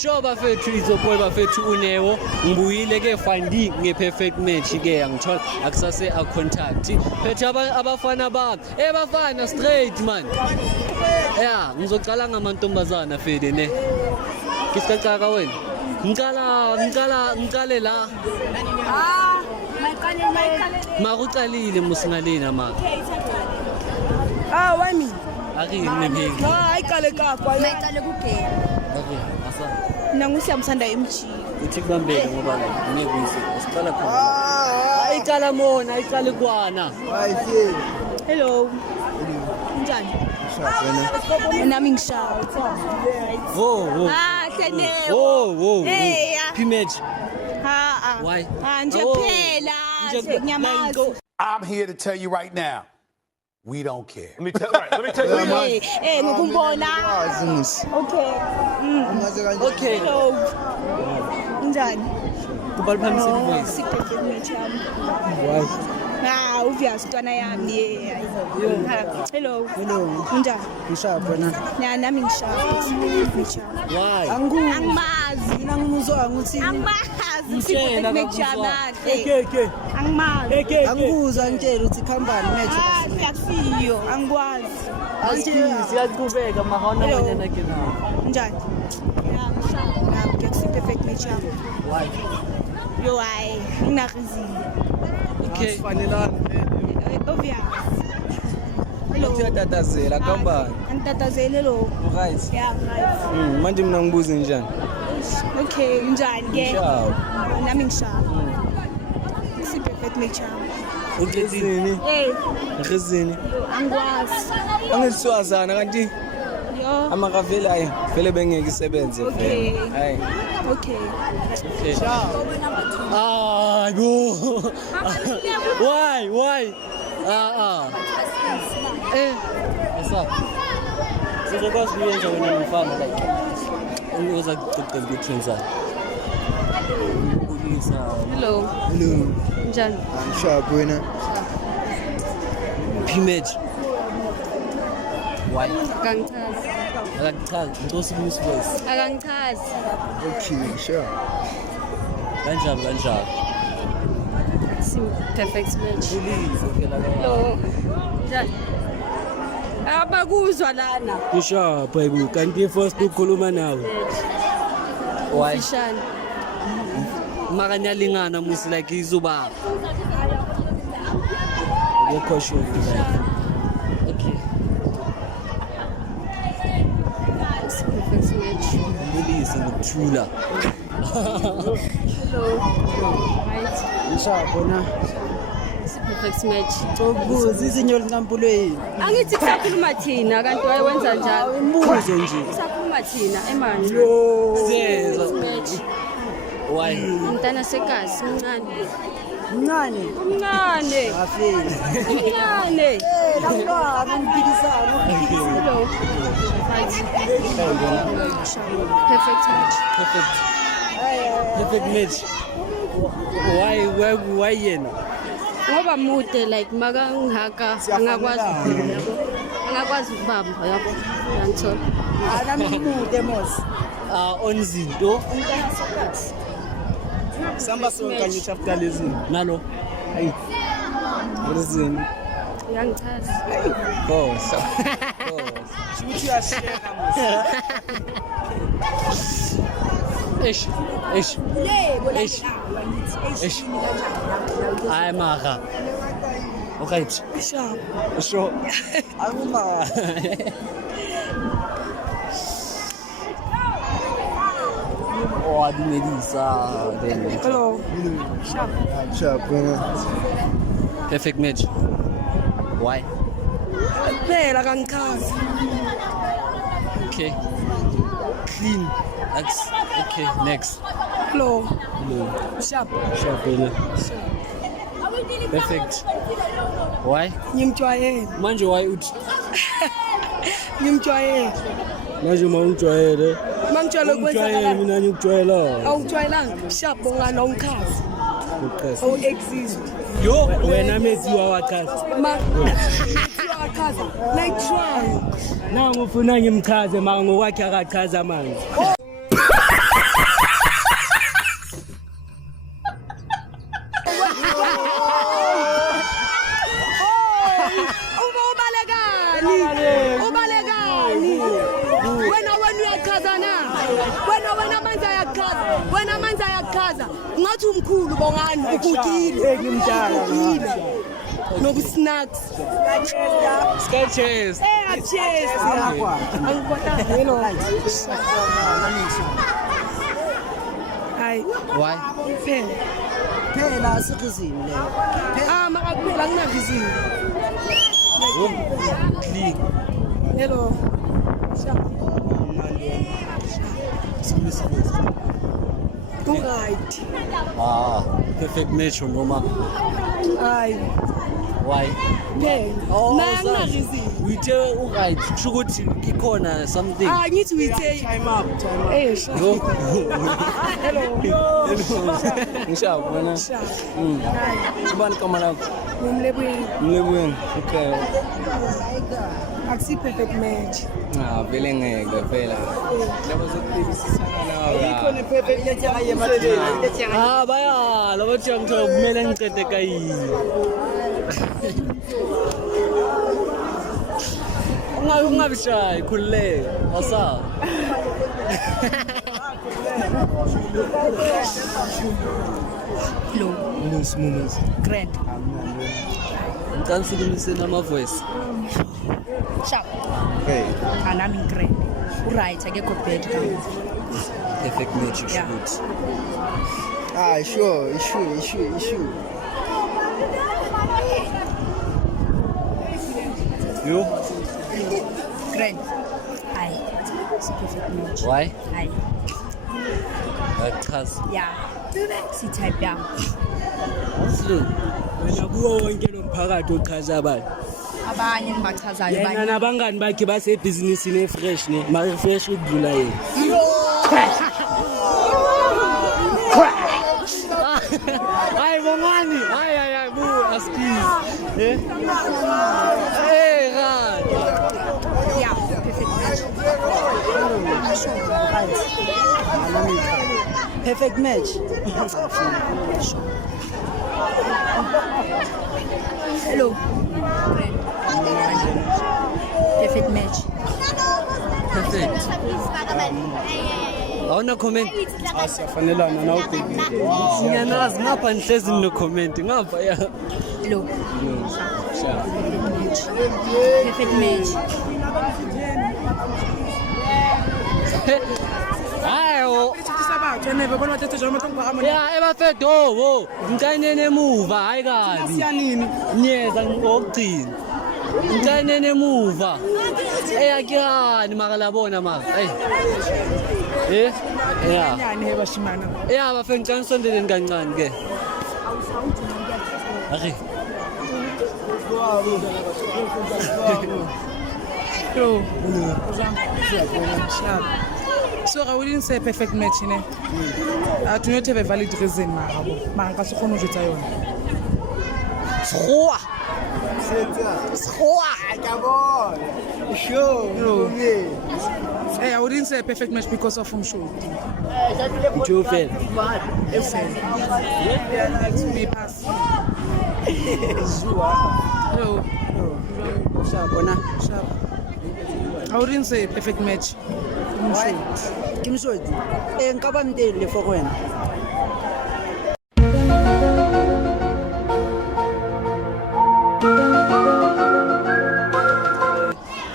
Sure bafethu izoboy bafethu uNewo ngibuyile ke finding ngeperfect match ke angithola akusase a contact phethe abafana bami bafana straight man yeah ngizocala ngamantombazana fede ne kisicaka wena ngicale la makucalile musingalena ma wami aki nempheki ayicale kakwa Mayicale kugela. okay asa nangusiyamsanda MG uthi kubambele ngoba ngekuyisi siqala khona ayicala mona ayicala kwana hello njani nami ngishaya oh Tenewo P-match Why? Nje phela nyamazi. I'm here to tell you right now, we don't care. Let me tell you. Ngikumbona. Okay. okay Hello. Njani? kubaliphamisa voice Siphephe mechami. why Obvious ntwana yami Hello. Njani? Ngishapha wena. Nami ngishapha. why Angimazi. Mina ngimuzwa ukuthi Angimazi. Ngitshela okay. Angimazi. Angikuzwa ngitshela ukuthi khambani match. Siyakusiyo. Angikwazi. siyaqhubeka mahona wena ke Njani? Nami ngiyakuphi match yami. why Yo hayi, nginarizile. okay Obvious. Hello. Uyatatazela khambani. Angitatazele lo. Right. Yeah, right. Manje mina ngibuza njani? Okay, njani ke? Ngishapha. Nami ngishapha. Siphephe match yami. Uqedini. Ngizini. Angikwazi. Angiswazana kanti Yo. amakavela ayi vele bengeke isebenze Okay. vele. Hayi. Okay. no why esa sizokwazi kuyenza wena mfana like uyoza kuqeqela kutransfer Hello. Njani? Ngishapha wena. P-match why Akangichazi. akachazi ngicose ukumise voice Akangichazi. Okay, sure. kanjani Perfect match. please okay la Hello. Njani? Abakuzwa lana. Ngishapha ibu kanti first ukukhuluma nawe. why Fishane. makanyalingana musi like izuba Yekho sure. okay Perfect match. please ngokuthula Hello. Right. Ngishapha wena. Perfect match. Ukubuza izinyo linampulweni. Angithi kusakhuluma thina kanti wayenza njalo. Imbuzo nje. Kusakhuluma thina emanje. Siyeza. Match. why Umntana sekazi mncane. Mncane. Mncane. Afeli. Mncane. Angibanga ngipikisana. Hello. Right. Perfect match. perfect match why yena Ngoba mude like makangihaka angakwazi yabo. Angakwazi ukubamba yabo. Ngiyanthola. Nami ngimude mos. onzinto Umntana sekazi. Samba sonke kanye chapter lezini. nalo Hayi. Lezini. Uyangichaza. Bosa. Shuthi uyasheka mos. eish ay maka okay sure Akuma. adumedisa then Hello. Sharp wena. perfect match why Phela kangichazi. okay clean that's okay next Hello. sharp wena perfect why Ngimjwayele. manje why uthi Ngimjwayele. Manje mawungijwayele. Mangitshela Ngijwayele mina ngikujwayela. awujwayelanga sharp ngana ongikhazi. Uqhesa. Awu exist. yo Wena meziwa wachaza. Akachaza. Like try. Nangu ufuna ngimchaze maka ngokwakhe akachaza manje. amanzi ayakhaza wena amanzi ayakhaza ngathi umkhulu bongani ugugile ugugile nokusnacks Sketches. cheers angikwata hello hayi Why? phela asikuzini le makaphela kunavizini Clean. hello right Perfect match noma. hayi Why? phela na kunavizini Uthe right kusho ukuthi ikhona something. ngithi uyithe Time up. Yo. hello Ngishapho wena. hayi Ubani kama lakho? ngumlebweni Mlebweni. Okay. akusi perfect match Vele ngeke phela. Labo zokuphikisana nawe. perfect match ayemathela Bayala bathi ngithola kumele ngicede kayi. Ungabishayi khululeka. Wasa. lo Umusumumus. grand Ngicela sikhulumise nama voice. sharp Hey. anami grand right akekho bad kama Perfect match Yeah. shoot. Sure. You? grand hayi si perfect match Why? hayi Chaza. yeah si type yami Slow. Wena kuwo wonke nomphakathi ochaza abantu. abanye engibachazayo Yena nabangani bakhe basebhizinisini efresh ne, ma fresh ukudlula yena. Hayi bongani. Hayi bu askiz. Hey God. yeah perfect match Perfect match. hello grand perfect match Perfect. Awuna comment? Asiyafanelana na ubhekile. Ngiyanazi ngapha nihlezi no comment ngapha ya. hello perfect match Hayo. Ya ebafethu wo ngicane emuva hayi kabi. Nyeza ngokugcina. Ngicane emuva. Eyakirani makalabona maka. Hey. Yeah. Yeah, bafethu ngicane sondeleni kancane ke. Akhi. So I wouldn't say perfect match, you know. I do not have a valid reason, ma ka se kgone go tsa yona. Sgoa. No. Hey, I wouldn't say a perfect match because of show. Njo fela. We pass. No. Bona. Sharp. I wouldn't say a perfect match. Ke msodi. Nka ba ntele for wena.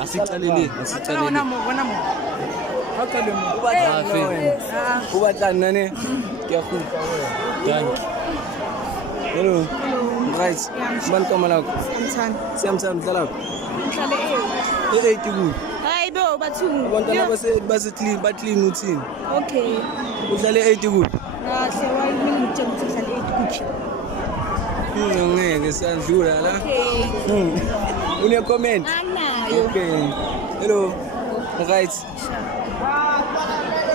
Asicalele. Bona mo. How can you mo? O batla nna ne? Ke a go. Thank you. Hello. Right. Ubani kama lakho? Mthani. Siyamthanda dlala. ngihlale Eight good. hayi bo bathungu Abantwana base clean, ba clean uthini? okay Udlale 8 good. kahle wayini ngitshela ukuthi ngihlale 8 kuphi Ngeke siyadlula la. okay Une comment? anayo Okay. Hello. Right.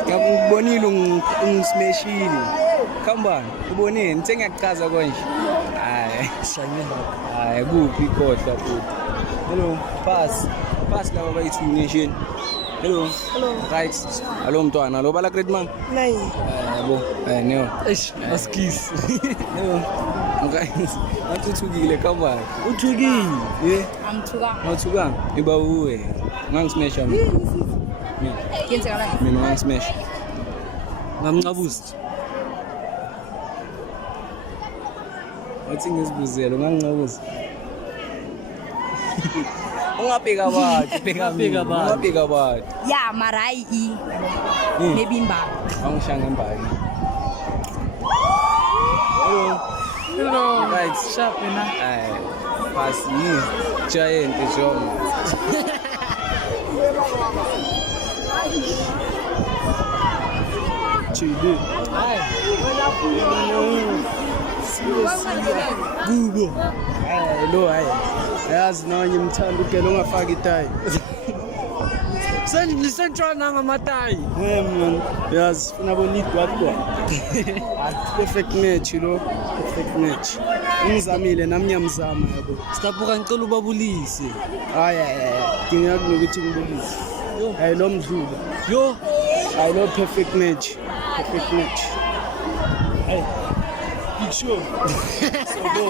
Ngiyakubonile ungismeshile. Khambani, uboneni ngithe ngiyakuchaza konje. Hayi, shanyela. Hayi kuphi kodwa futhi. Hello, pass laba bayithu nation. Hello. Right. Hello mntwana, lo bala great man. nayi Yabo. No. Eish, askiz. Hello. Guys, athuthukile khambani. Uthukile. angithuka Awuthukanga, iba uwe. Ngangismesha mina. yenzeka la Mina ngangismesha. ngamncabuzi. Wathi ngizibuzele ungangicabuza. Ungabheka bathi, ungabheka bathi. ya mara hayi i maybe imbala Angishanga imbali. Hello. Right. Sharp na. Ay, pasi ni giant jomo. Chidi. Gubo. Ay, lo ay. Ayazi nanye mthanda ugela ungafaki itayi. Sentshwana ngamatayi. Man, yazi funa bonid wakho. Perfect match lo, perfect match. Ungizamile nami ngiyamzama yabo. Sitabuka ngicela ubabulise. Hayi dinga kunokuthi ngibulise. Hayi lo mdlulu. Yo, Hayi lo perfect match. Perfect match. Hey. Big show. So go.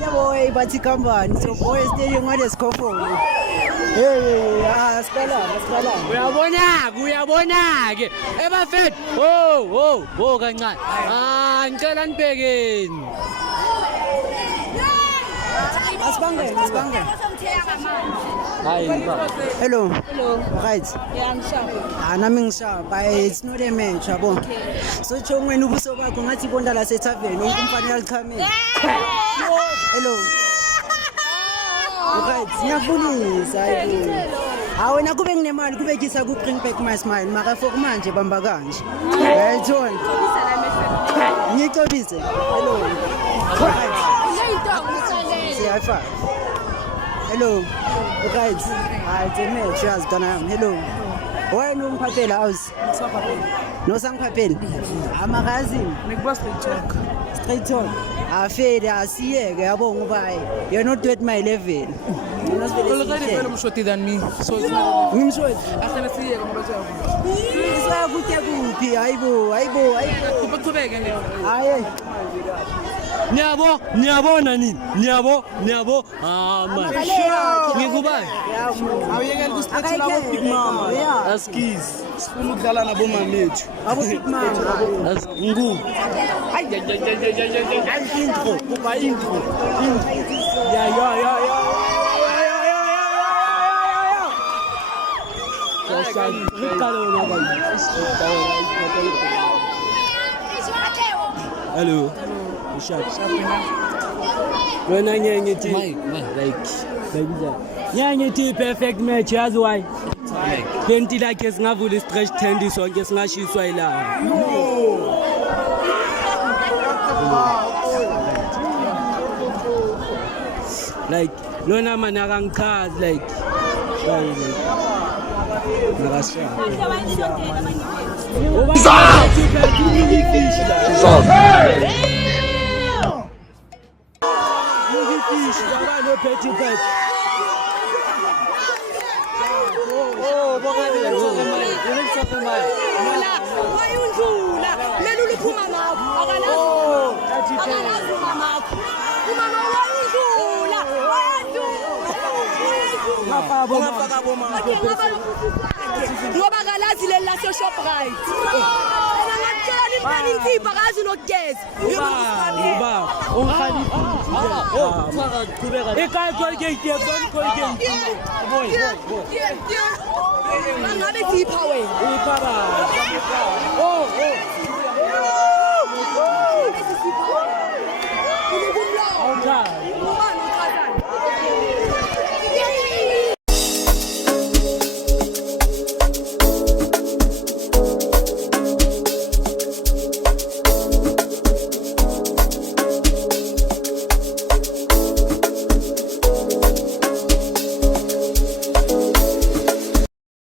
Yabo bathi kambani so boy stadium ngale scophone. Hey, sikala. uyabona ke. Ebafethu. Oh kancane. Ngicela nibhekeni. Asibangene. Hayi baba. Hello. Right. Nami ngishapa. It's not a match yabo. So chongweni ubuso bakho ngathi bonda la sethaveni umfana yalichamile. Hello. Right, ngiyakubulisa hayibo. Wena kube nginemali kubekisa ku bring back my smile maka for manje bamba kanje. Yayithola. Ngicobise. Hello. Siyafa. Hello. Right. Hayi teme shazi kana. Hello. Wena umphaphela aus. No sangiphaphela. Amakazi. Nikuba straight talk. Straight talk. Afede asiyeke yabo ngoba you're not at my level. Already better shorty than me. So Ngimshoti. akhona siyeke ngoba Isakuthi kuphi hayibo. Kuqhubeke ne. Hayi. Niyabona nini? Niyabo. Man. Ngikubani? Awuyekela kusiphethela abo big mama. Yeah. Askis. Sifuna ukudlala nabo mamethu. Abo big mama. Ngu. Intro. Kuba intro. Ya. Hello. Sharp. Wena nyengithi. Like. Nyengithi perfect match yazi why? Benti lakhe singavula istretch tent sonke singashiswa ilanga. Like lona mana akangichazi like nakasha. wayundlula leli uliphuma ngapho akalazi mamakho umama wayundlula ngoba kalazi leli lase-Shoprite ena ngakutshela limpani insipha kazi nokugeza angabe sipha wena